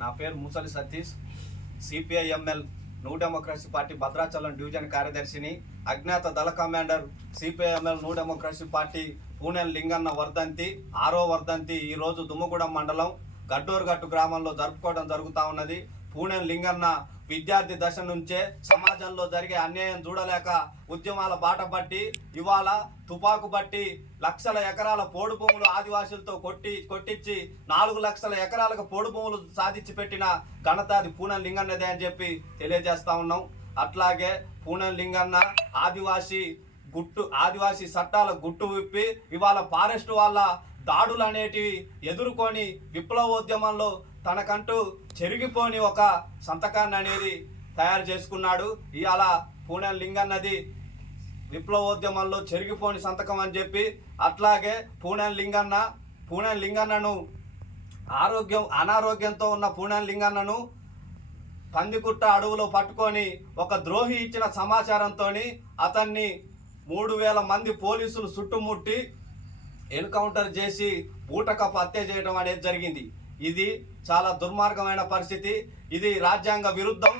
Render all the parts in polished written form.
నా పేరు Musali Satish, CPIML New Democracy Party Bhadrachalam division కార్యదర్శిని. అజ్ఞాత దళ commander CPIML New Democracy Party Poonem Linganna వర్ధంతి 6వ వర్ధంతి ఈరోజు దుమ్మగూడెం మండలం గడ్డూరుగట్టు గ్రామంలో జరుపుకోవడం జరుగుతూ ఉన్నది. పూనెన్ లింగన్న విద్యార్థి దశ నుంచే సమాజంలో జరిగే అన్యాయం చూడలేక ఉద్యమాల బాట పట్టి ఇవాళ తుపాకు బట్టి లక్షల ఎకరాల పోడు భూములు ఆదివాసులతో కొట్టించి 4 లక్షల ఎకరాలకు పోడు భూములు సాధించి పెట్టిన ఘనత అది పూనెన్ లింగన్నదే అని చెప్పి తెలియజేస్తా ఉన్నాం. అట్లాగే పూనెన్ లింగన్న ఆదివాసీ చట్టాల గుట్టు విప్పి ఇవాళ ఫారెస్ట్ వాళ్ళ దాడులు అనేటివి ఎదుర్కొని విప్లవోద్యమంలో తనకంటూ చెరిగిపోని ఒక సంతకాన్ని అనేది తయారు చేసుకున్నాడు. ఇవాళ పూనెన్ లింగన్నది విప్లవోద్యమంలో చెరిగిపోని సంతకం అని చెప్పి, అట్లాగే పూనెన్ లింగన్నను అనారోగ్యంతో ఉన్న పూనెన్ లింగన్నను పందికుట్ట అడవులో పట్టుకొని ఒక ద్రోహి ఇచ్చిన సమాచారంతో అతన్ని 3000 మంది పోలీసులు చుట్టుముట్టి ఎన్కౌంటర్ చేసి బూటకపు హత్య చేయడం అనేది జరిగింది. ఇది చాలా దుర్మార్గమైన పరిస్థితి. ఇది రాజ్యాంగ విరుద్ధం.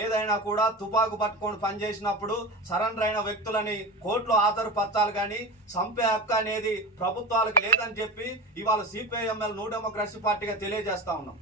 ఏదైనా కూడా తుపాకు పట్టుకొని పనిచేసినప్పుడు సరెండర్ అయిన వ్యక్తులని కోర్టులో హాజరుపరచాలి, కానీ చంపే హక్కు అనేది ప్రభుత్వాలకు లేదని చెప్పి ఇవాళ సిపిఐఎంఎల్ న్యూ డెమోక్రసీ పార్టీగా తెలియజేస్తా ఉన్నాం.